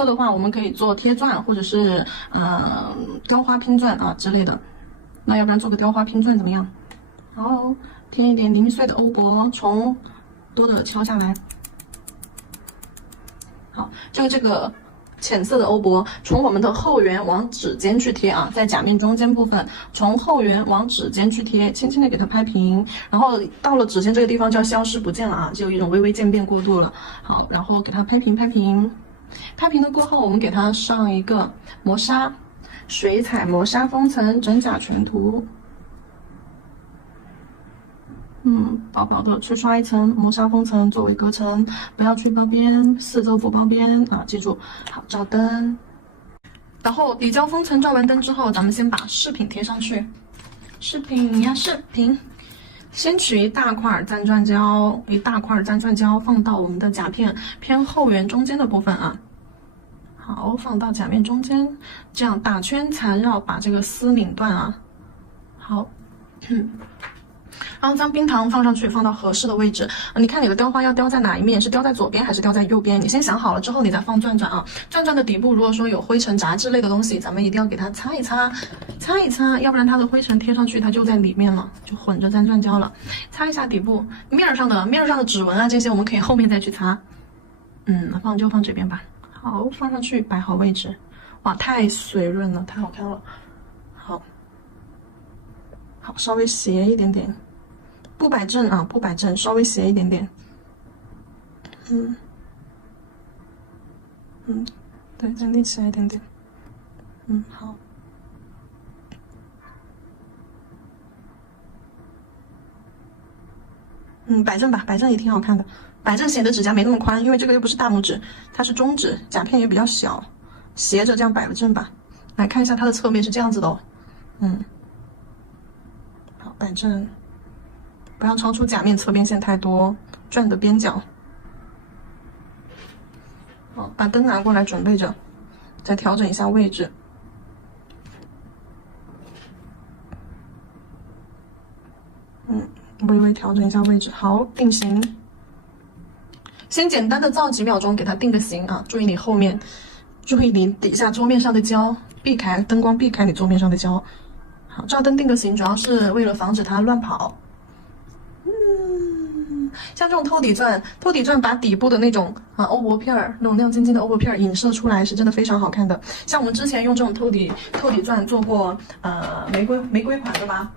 颗的话，我们可以做贴钻或者是雕花拼钻啊之类的。那要不然做个雕花拼钻怎么样？然后添一点零碎的欧泊，从多的敲下来。好，这个浅色的欧泊，从我们的后缘往指尖去贴啊，在甲面中间部分，从后缘往指尖去贴，轻轻的给它拍平，然后到了指尖这个地方就要消失不见了啊，就有一种微微渐变过渡了。好，然后给它拍平，拍平了过后，我们给它上一个磨砂，水彩磨砂封层真假全涂。薄薄的去刷一层磨砂封层作为隔层，不要去包边，四周不包边啊！记住，好，照灯。然后底胶封层照完灯之后，咱们先把饰品贴上去。饰品，先取一大块缎钻胶，放到我们的甲片偏后缘中间的部分啊。好，放到甲面中间，这样打圈缠绕，把这个丝拧断啊。好，然后将冰糖放上去，放到合适的位置。你看你的雕花要雕在哪一面？是雕在左边还是雕在右边？你先想好了之后，你再放钻钻啊。钻钻的底部如果说有灰尘杂质类的东西，咱们一定要给它擦一擦，要不然它的灰尘贴上去，它就在里面了，就混着缎钻胶了。擦一下底部面上的指纹啊，这些我们可以后面再去擦。放就放这边吧。好，放上去，摆好位置。哇，太水润了，太好看了。好，稍微斜一点点。不摆正啊，不摆正，稍微斜一点点。对，再立起来一点点。好。摆正吧，摆正也挺好看的。摆正显得指甲没那么宽，因为这个又不是大拇指，它是中指，甲片也比较小，斜着这样摆个正吧。来看一下它的侧面是这样子的哦。好，摆正。不要超出甲面侧边线太多，转的边角。好，把灯拿过来准备着，再调整一下位置。微微调整一下位置，好，定型。先简单的造几秒钟，给它定个型啊！注意你后面，注意你底下桌面上的胶，避开灯光，避开你桌面上的胶。好，照灯定个型，主要是为了防止它乱跑。像这种透底钻把底部的那种欧泊片儿，那种亮晶晶的欧泊片儿影射出来，是真的非常好看的。像我们之前用这种透底钻做过玫瑰款的吧？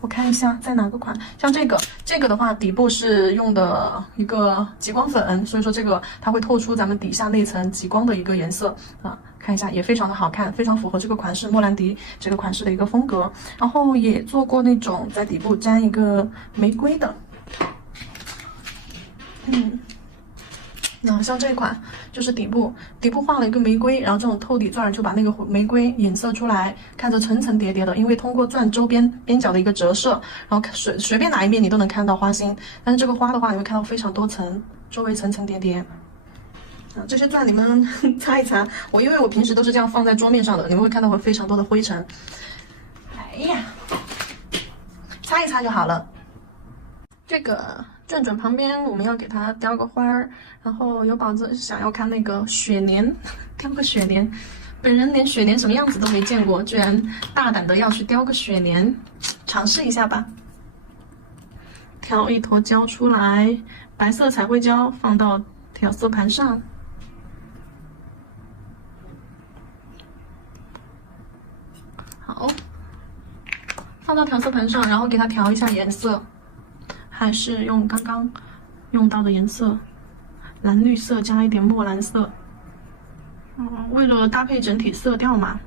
我看一下在哪个款，像这个的话，底部是用的一个极光粉，所以说这个它会透出咱们底下那层极光的一个颜色啊，看一下也非常的好看，非常符合这个款式莫兰迪这个款式的一个风格。然后也做过那种在底部粘一个玫瑰的。那像这款就是底部画了一个玫瑰，然后这种透底钻就把那个玫瑰影射出来，看着层层叠叠的，因为通过钻周边边角的一个折射，然后随便哪一面你都能看到花心，但是这个花的话你会看到非常多层，周围层层叠叠。这些钻你们擦一擦，因为我平时都是这样放在桌面上的，你们会看到会非常多的灰尘。哎呀，擦一擦就好了。这个卷卷旁边我们要给它雕个花儿，然后有宝子想要看那个雪莲，雕个雪莲。本人连雪莲什么样子都没见过，居然大胆的要去雕个雪莲，尝试一下吧。挑一坨胶出来，白色彩绘胶放到调色盘上。好，放到调色盘上，然后给它调一下颜色。还是用刚刚用到的颜色，蓝绿色加一点墨蓝色，为了搭配整体色调嘛。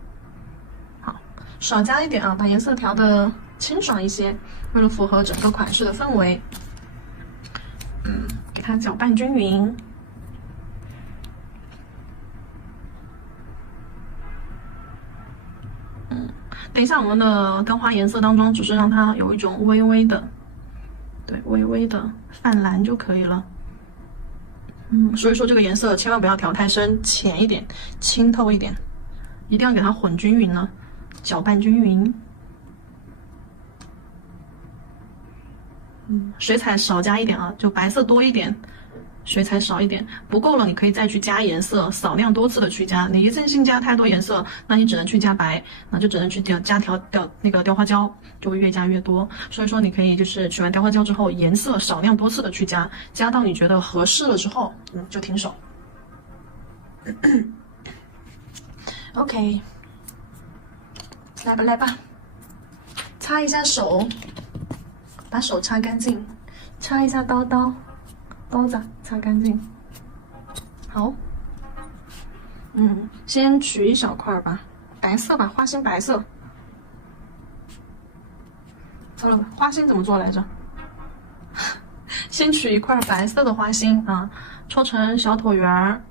好，少加一点啊，把颜色调的清爽一些，为了符合整个款式的氛围。给它搅拌均匀。等一下我们的雕花颜色当中，只是让它有一种微微的。对，微微的泛蓝就可以了。所以说这个颜色千万不要调太深，浅一点，清透一点，一定要给它混均匀了，搅拌均匀。水彩少加一点啊，就白色多一点，水彩少一点，不够了你可以再去加颜色，少量多次的去加。你一次性加太多颜色，那你只能去加白，那就只能去加那个雕花胶，就会越加越多。所以说你可以就是取完雕花胶之后，颜色少量多次的去加，加到你觉得合适了之后，就停手。OK， 来吧来吧，擦一下手，把手擦干净，擦一下刀子擦干净。好，先取一小块吧，白色吧，花心白色。糟了，花心怎么做来着？先取一块白色的花心啊，戳成小椭圆儿，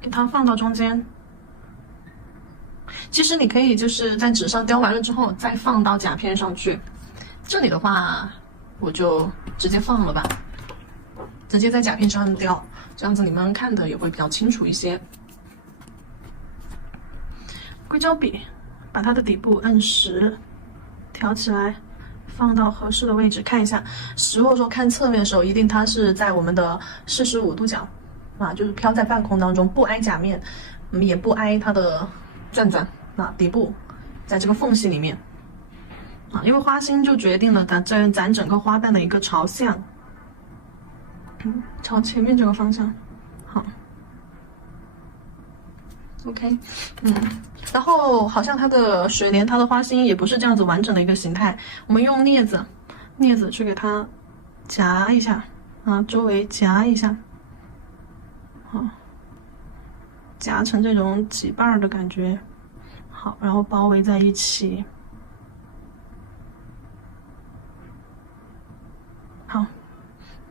给它放到中间。其实你可以就是在纸上雕完了之后，再放到甲片上去。这里的话，我就直接放了吧，直接在甲片上雕，这样子你们看的也会比较清楚一些。硅胶笔，把它的底部按实，挑起来，放到合适的位置，看一下。如果说看侧面的时候，一定它是在我们的45度角，就是飘在半空当中，不挨甲面，也不挨它的钻钻，底部在这个缝隙里面，因为花心就决定了咱整个花瓣的一个朝向，朝前面这个方向，好。OK， 然后好像它的水莲，它的花心也不是这样子完整的一个形态，我们用镊子去给它夹一下，周围夹一下，夹成这种几瓣的感觉，好，然后包围在一起，好，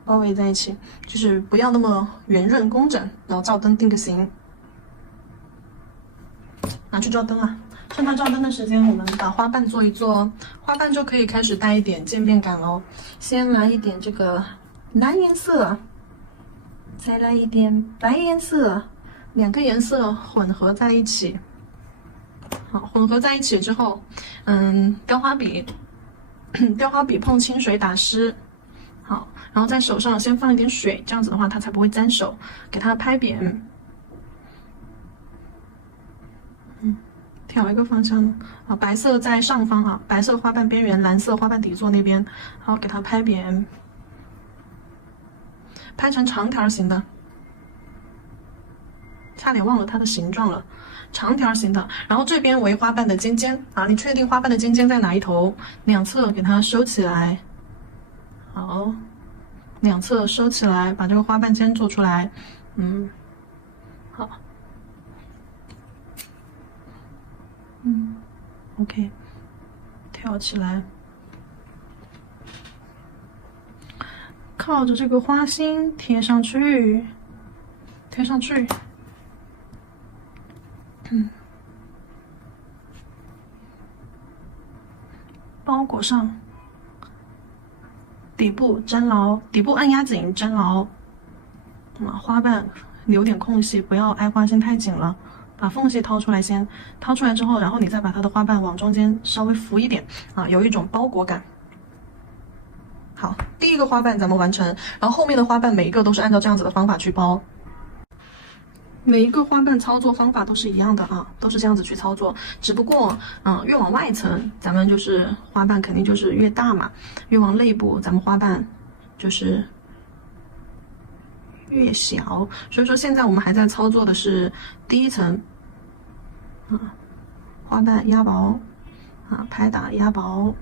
包围在一起，就是不要那么圆润工整，然后照灯定个型。拿去照灯啊！趁它照灯的时间，我们把花瓣做一做，花瓣就可以开始带一点渐变感喽。先来一点这个蓝颜色，再来一点白颜色，2个颜色混合在一起。好，混合在一起之后，雕花笔碰清水打湿。好，然后在手上先放一点水，这样子的话它才不会沾手，给它拍扁。挑一个方向白色在上方白色花瓣边缘，蓝色花瓣底座那边，好，给它拍扁，拍成长条形的，差点忘了它的形状了，长条形的。然后这边为花瓣的尖尖你确定花瓣的尖尖在哪一头，两侧给它收起来，好，两侧收起来，把这个花瓣尖做出来，好。OK， 挑起来，靠着这个花心贴上去，包裹上，底部粘牢，底部按压紧粘牢，花瓣留点空隙，不要挨花心太紧了。把缝隙掏出来先，掏出来之后，然后你再把它的花瓣往中间稍微浮一点有一种包裹感。好，第一个花瓣咱们完成，然后后面的花瓣每一个都是按照这样子的方法去包。每一个花瓣操作方法都是一样的都是这样子去操作，只不过越往外层，咱们就是花瓣肯定就是越大嘛，越往内部，咱们花瓣就是越小，所以说现在我们还在操作的是第一层，花瓣压薄，拍打压薄，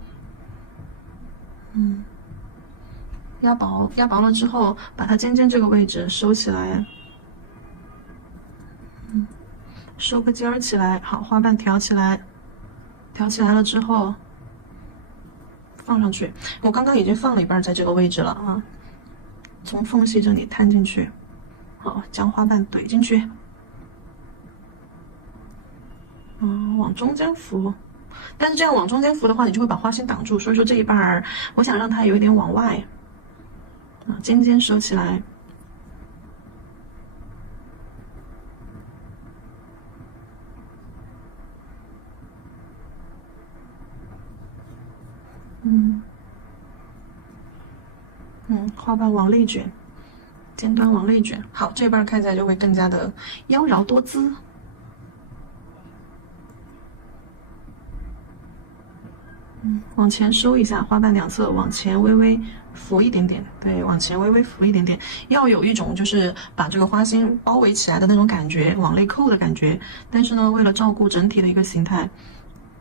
压薄了之后，把它尖尖这个位置收起来，收个尖儿起来，好，花瓣挑起来了之后，放上去。我刚刚已经放了一半在这个位置了从缝隙这里探进去，好，将花瓣怼进去，往中间浮，但是这样往中间浮的话，你就会把花心挡住，所以说这一半儿，我想让它有一点往外，尖尖收起来，花瓣往内卷，尖端往内卷。好，这半看起来就会更加的妖娆多姿。往前收一下，花瓣两侧往前微微浮一点点，对，往前微微浮一点点，要有一种就是把这个花心包围起来的那种感觉，往内扣的感觉。但是呢，为了照顾整体的一个形态，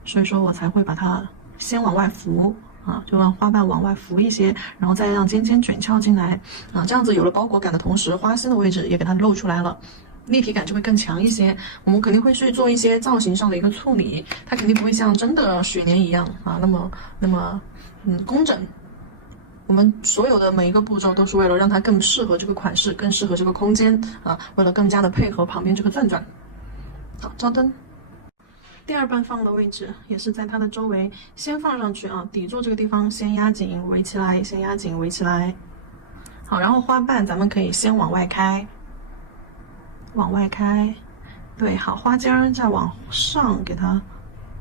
所以说我才会把它先往外浮啊，就让花瓣往外浮一些，然后再让尖尖卷翘进来啊，这样子有了包裹感的同时，花心的位置也给它露出来了。立体感就会更强一些，我们肯定会去做一些造型上的一个处理，它肯定不会像真的雪莲一样啊那么工整。我们所有的每一个步骤都是为了让它更适合这个款式，更适合这个空间啊，为了更加的配合旁边这个钻钻。好，照灯。第二瓣放的位置也是在它的周围，先放上去啊，底座这个地方先压紧围起来，先压紧围起来。好，然后花瓣咱们可以先往外开。往外开，对，好，花尖儿再往上给它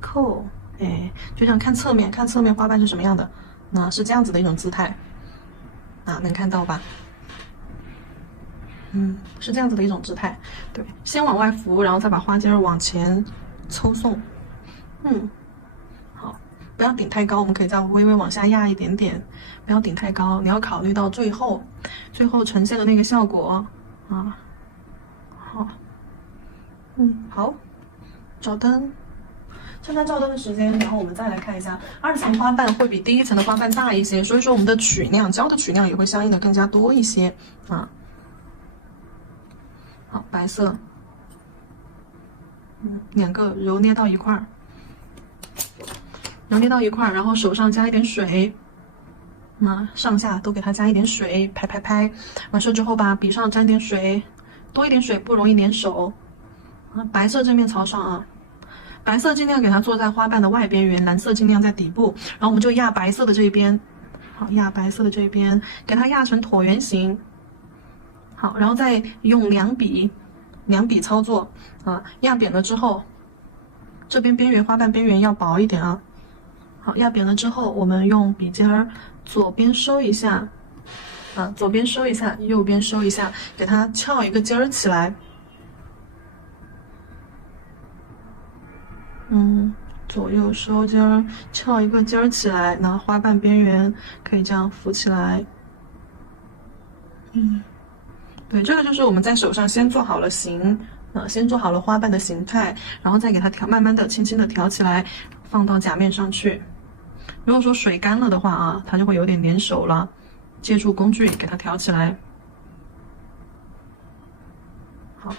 扣，哎，就像看侧面花瓣是什么样的，那是这样子的一种姿态，啊，能看到吧？是这样子的一种姿态，对，先往外浮，然后再把花尖儿往前抽送，好，不要顶太高，我们可以再微微往下压一点点，不要顶太高，你要考虑到最后呈现的那个效果啊。好，好，照灯。趁它照灯的时间，然后我们再来看一下，二层花瓣会比第一层的花瓣大一些，所以说我们的取量，胶的取量也会相应的更加多一些啊。好，白色，两个揉捏到一块儿，然后手上加一点水，上下都给它加一点水，拍，完事之后把笔上沾点水。多一点水不容易粘手，白色正面朝上啊，白色尽量给它做在花瓣的外边缘，蓝色尽量在底部，然后我们就压白色的这一边，好，压白色的这一边，给它压成椭圆形，好，然后再用两笔操作啊，压扁了之后，这边边缘花瓣边缘要薄一点啊，好，压扁了之后，我们用笔尖儿左边收一下。左边收一下，右边收一下，给它翘一个尖儿起来。左右收尖儿，翘一个尖儿起来，然后花瓣边缘可以这样浮起来。对，这个就是我们在手上先做好了形，先做好了花瓣的形态，然后再给它慢慢的、轻轻的挑起来，放到甲面上去。如果说水干了的话啊，它就会有点粘手了。借助工具给它挑起来，好，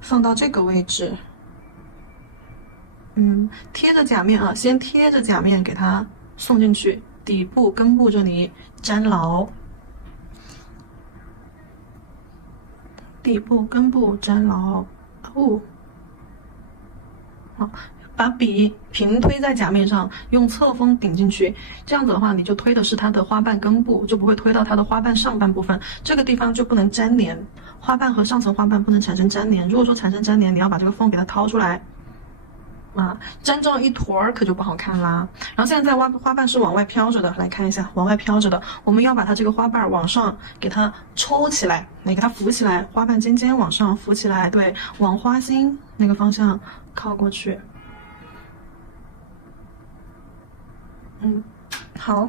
放到这个位置，贴着甲面啊，先贴着甲面给它送进去，底部、根部这里粘牢，底部、根部粘牢，好。把笔平推在甲面上，用侧锋顶进去，这样子的话，你就推的是它的花瓣根部，就不会推到它的花瓣上半部分，这个地方就不能粘连，花瓣和上层花瓣不能产生粘连。如果说产生粘连，你要把这个缝给它掏出来，粘这样一坨儿可就不好看啦。然后现在花瓣是往外飘着的，来看一下，往外飘着的，我们要把它这个花瓣往上给它抽起来，给它浮起来，花瓣尖尖往上浮起来，对，往花心那个方向靠过去。好，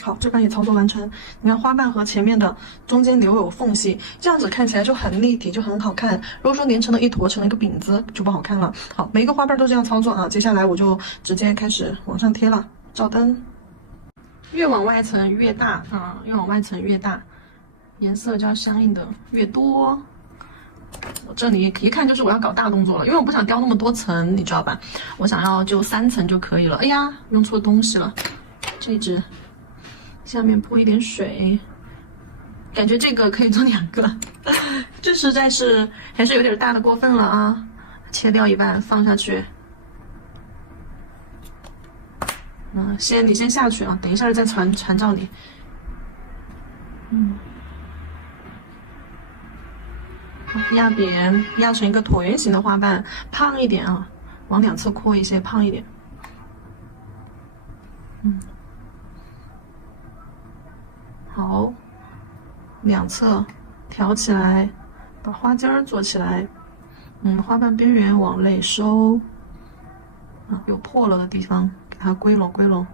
好，这边也操作完成。你看花瓣和前面的中间留有缝隙，这样子看起来就很立体，就很好看。如果说连成了一坨，成了一个饼子，就不好看了。好，每一个花瓣都这样操作啊。接下来我就直接开始往上贴了，照灯。越往外层越大啊，越往外层越大，颜色就要相应的越多。我这里一看就是我要搞大动作了，因为我不想雕那么多层，你知道吧？我想要就3层就可以了。哎呀，用错东西了，这一支下面铺一点水，感觉这个可以做2个，这实在是还是有点大的过分了啊！切掉一半放下去，你先下去啊，等一下再传照你。压扁，压成一个椭圆形的花瓣，胖一点啊，往2侧扩一些，胖一点。两侧挑起来，把花尖儿做起来。花瓣边缘往内收，有破了的地方给它归拢归拢。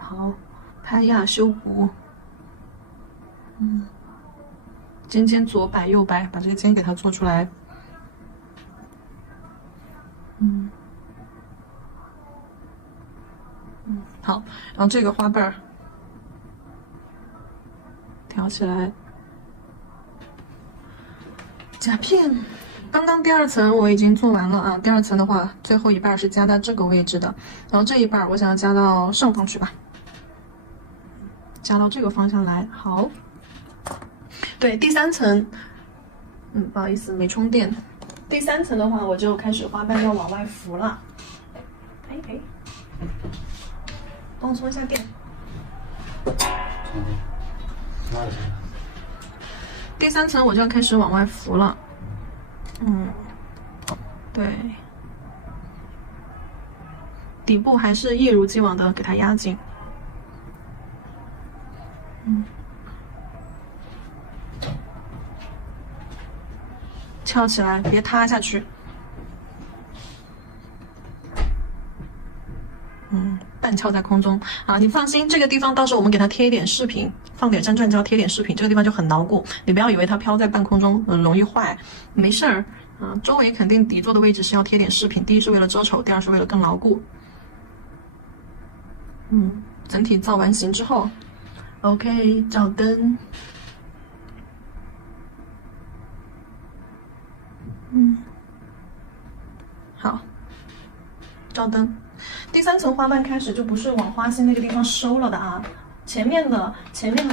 好，拍压修补。尖尖左摆右摆，把这个尖给它做出来。好，然后这个花瓣儿挑起来，夹片。刚刚第二层我已经做完了啊，第二层的话，最后一半是加到这个位置的，然后这一半我想要加到上方去吧，加到这个方向来。好，对，第三层，不好意思没充电。第三层的话，我就开始花瓣要往外浮了。帮我充一下电。第三层我就要开始往外浮了。对，底部还是一如既往的给它压紧。翘起来，别塌下去。半翘在空中啊！你放心，这个地方到时候我们给它贴一点饰品，放点真钻胶，贴点饰品，这个地方就很牢固。你不要以为它飘在半空中容易坏，没事儿啊。周围肯定底座的位置是要贴点饰品，第一是为了遮丑，第二是为了更牢固。整体造完型之后 ，OK， 照灯。好，照灯。第三层花瓣开始就不是往花心那个地方收了的啊，前面的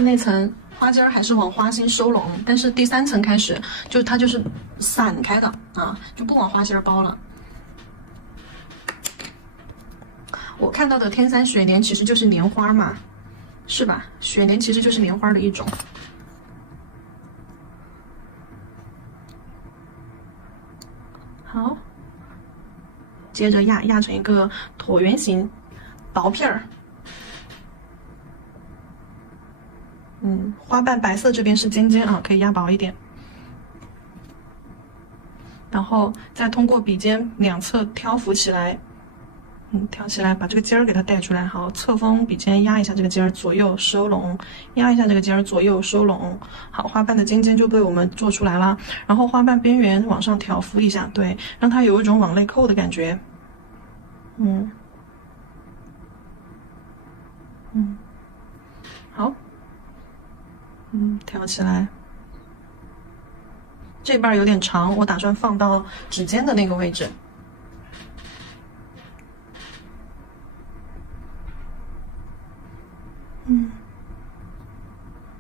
那层花尖还是往花心收拢，但是第三层开始就它就是散开的啊，就不往花心包了。我看到的天山雪莲其实就是莲花嘛，是吧？雪莲其实就是莲花的一种。好。接着压成一个椭圆形薄片儿。花瓣白色这边是尖尖啊，可以压薄一点。然后再通过笔尖两侧挑浮起来，挑起来，把这个尖儿给它带出来。好，侧锋笔尖压一下这个尖儿，左右收拢，压一下这个尖儿，左右收拢。好，花瓣的尖尖就被我们做出来了。然后花瓣边缘往上挑浮一下，对，让它有一种往内扣的感觉。好，挑起来。这半有点长，我打算放到指尖的那个位置。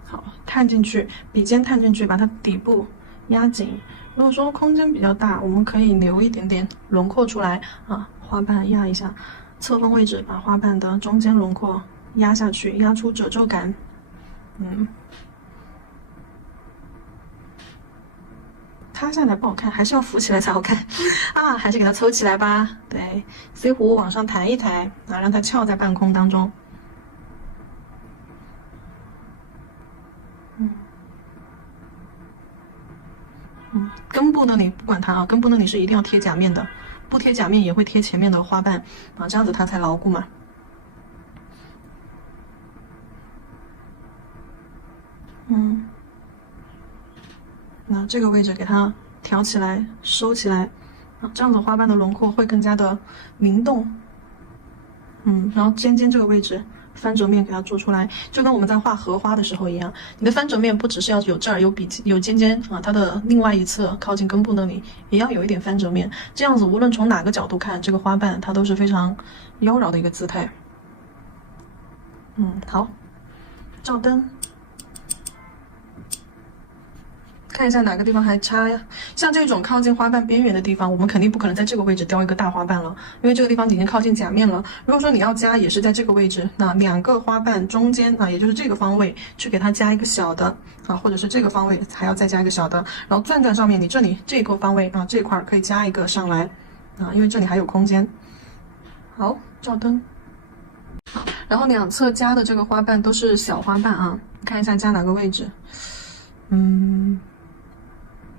好，探进去，笔尖探进去，把它底部压紧。如果说空间比较大，我们可以留一点点轮廓出来啊，花瓣压一下，侧锋位置把花瓣的中间轮廓压下去，压出褶皱感。塌下来不好看，还是要浮起来才好看啊！还是给它凑起来吧。对，C 弧往上抬一抬啊，让它翘在半空当中。根部那里不管它啊，根部那里是一定要贴假面的，不贴假面也会贴前面的花瓣啊，这样子它才牢固嘛。那这个位置给它挑起来，收起来啊，这样子花瓣的轮廓会更加的灵动。然后尖尖这个位置翻折面给它做出来，就跟我们在画荷花的时候一样，你的翻折面不只是要有这儿有尖尖啊，它的另外一侧靠近根部那里也要有一点翻折面，这样子无论从哪个角度看，这个花瓣它都是非常妖娆的一个姿态。好，照灯。看一下哪个地方还差呀？像这种靠近花瓣边缘的地方，我们肯定不可能在这个位置雕一个大花瓣了，因为这个地方已经靠近假面了。如果说你要加，也是在这个位置，那两个花瓣中间啊，也就是这个方位去给它加一个小的啊，或者是这个方位还要再加一个小的。然后钻在上面，你这里这个方位啊，这块可以加一个上来啊，因为这里还有空间。好，照灯。然后两侧加的这个花瓣都是小花瓣啊，看一下加哪个位置。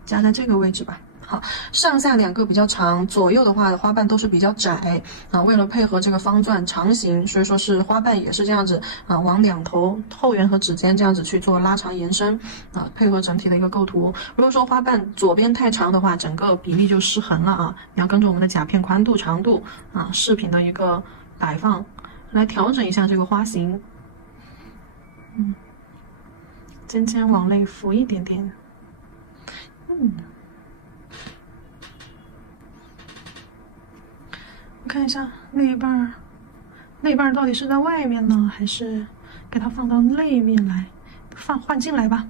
加在这个位置吧。好，上下两个比较长，左右的话花瓣都是比较窄啊。为了配合这个方钻长形，所以说是花瓣也是这样子啊，往两头后缘和指尖这样子去做拉长延伸啊，配合整体的一个构图。如果说花瓣左边太长的话，整个比例就失衡了啊。你要跟着我们的甲片宽度、长度啊，饰品的一个摆放来调整一下这个花型。尖尖往内浮一点点。我看一下那一半儿，那一半儿到底是在外面呢，还是给它放到内面来？换进来吧。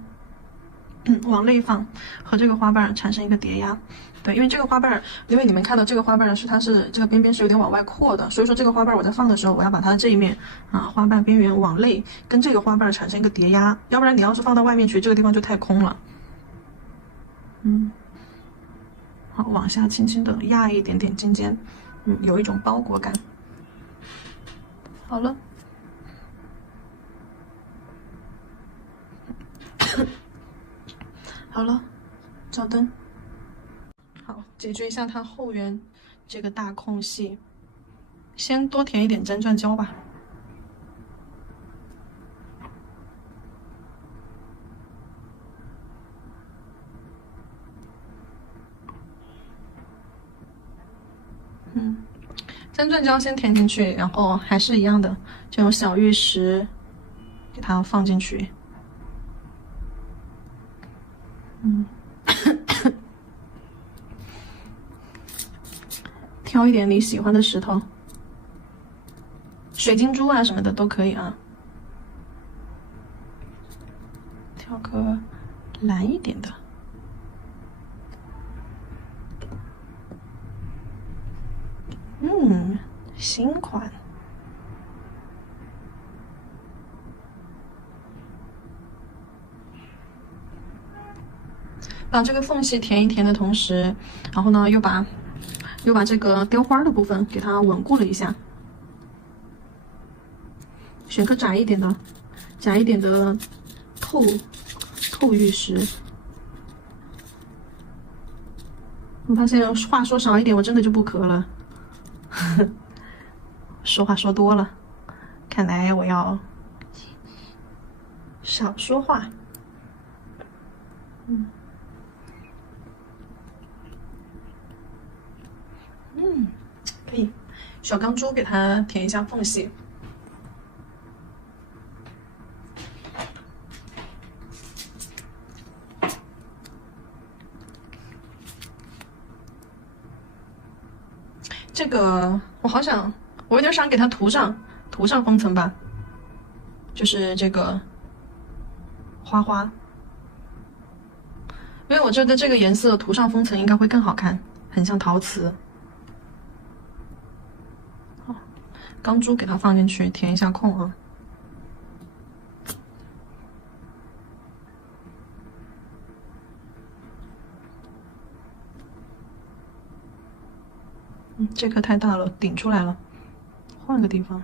往内放，和这个花瓣产生一个叠压。对，因为这个花瓣，因为你们看到这个花瓣它是这个边边是有点往外扩的，所以说这个花瓣我在放的时候，我要把它的这一面啊花瓣边缘往内跟这个花瓣产生一个叠压，要不然你要是放到外面去，这个地方就太空了。好，往下轻轻的压一点点尖尖，有一种包裹感。好了。好了，照灯。好，解决一下它后缘这个大空隙，先多填一点粘钻胶吧。粘钻胶先填进去，然后还是一样的，这种小玉石给它放进去。挑一点你喜欢的石头，水晶珠啊什么的都可以啊。挑个蓝一点的。新款。把这个缝隙填一填的同时，然后呢又把这个雕花的部分给它稳固了一下。选个窄一点的透玉石。我发现话说少一点，我真的就不咳了。说话说多了，看来我要少说话。可以，小钢珠给它填一下缝隙。这个我有点想给它涂上封层吧，就是这个花，因为我觉得这个颜色涂上封层应该会更好看，很像陶瓷。好，钢珠给它放进去，填一下空啊。这颗太大了，顶出来了，换个地方。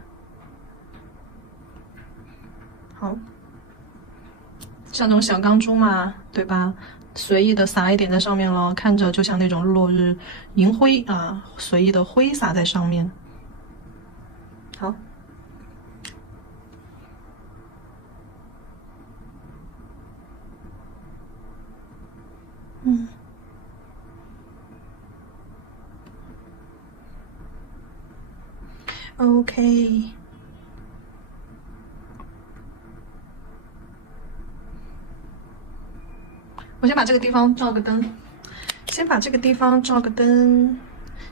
好，像这种小钢珠嘛，对吧？随意的撒一点在上面咯，看着就像那种落日银灰啊，随意的挥洒在上面。好。OK， 我先把这个地方照个灯，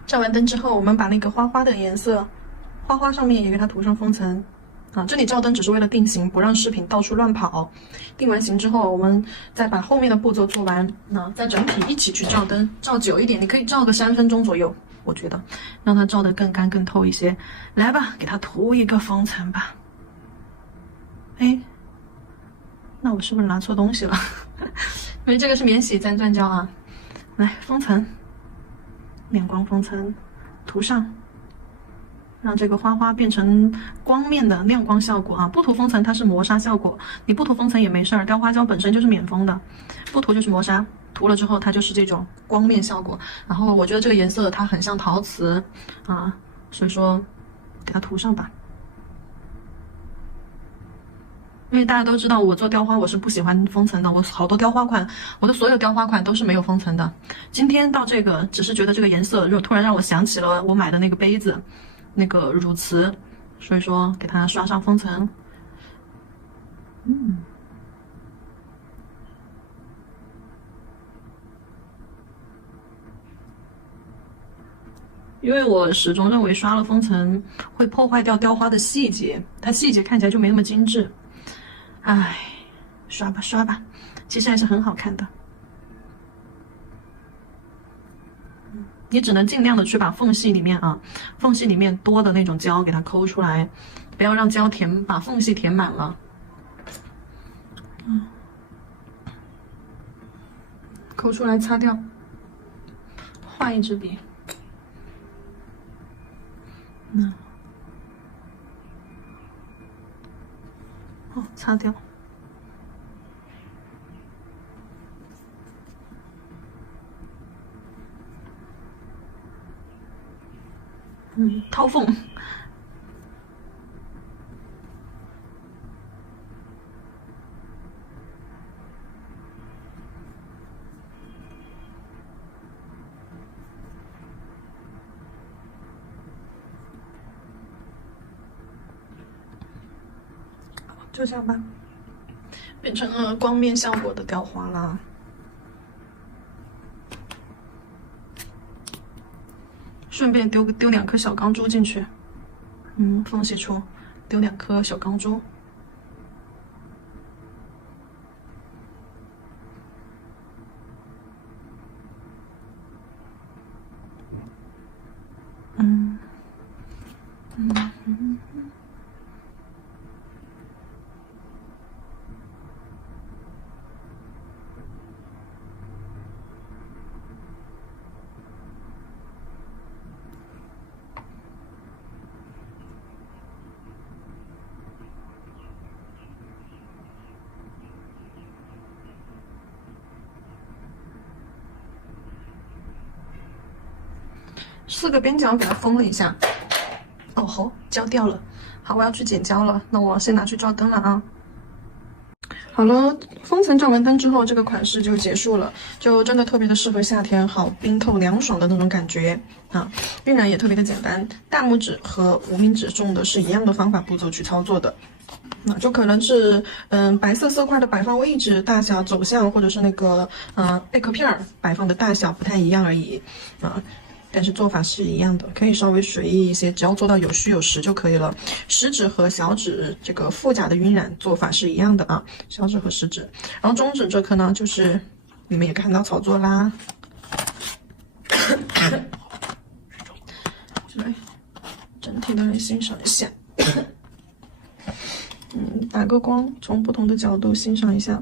照完灯之后，我们把那个花的颜色，花上面也给它涂上封层。啊，这里照灯只是为了定型，不让饰品到处乱跑。定完型之后，我们再把后面的步骤做完，再整体一起去照灯，照久一点，你可以照个3分钟左右。我觉得让它照得更干更透一些。来吧，给它涂一个封层吧。哎，那我是不是拿错东西了？因为这个是免洗粘钻胶啊。来，封层，面光封层涂上。让这个花花变成光面的亮光效果啊。不涂封层它是磨砂效果，你不涂封层也没事儿，雕花胶本身就是免封的，不涂就是磨砂，涂了之后它就是这种光面效果。然后我觉得这个颜色它很像陶瓷啊，所以说给它涂上吧。因为大家都知道我做雕花我是不喜欢封层的，我好多雕花款，我的所有雕花款都是没有封层的。今天到这个只是觉得这个颜色突然让我想起了我买的那个杯子，那个乳瓷，所以说给它刷上封层。因为我始终认为刷了封层会破坏掉雕花的细节，它细节看起来就没那么精致。唉，刷吧刷吧，其实还是很好看的。你只能尽量的去把缝隙里面多的那种胶给它抠出来，不要让胶把缝隙填满了。抠出来擦掉，换一支笔。擦掉。掏缝。就这样吧，变成了光面效果的雕花啦。顺便丢2颗小钢珠进去，缝隙处丢2颗小钢珠。4个边角给它封了一下。哦吼，胶掉了。好，我要去剪胶了，那我先拿去照灯了啊。好了，封层照完灯之后，这个款式就结束了，就真的特别的适合夏天，好冰透凉爽的那种感觉啊。晕染也特别的简单，大拇指和无名指用的是一样的方法步骤去操作的。那就可能是白色色块的摆放位置、大小、走向，或者是那个贝壳片摆放的大小不太一样而已啊。但是做法是一样的，可以稍微随意一些，只要做到有虚有实就可以了。食指和小指这个腹甲的晕染做法是一样的啊，小指和食指。然后中指这颗呢，就是你们也看到操作啦。来，整体的来欣赏一下。打个光，从不同的角度欣赏一下。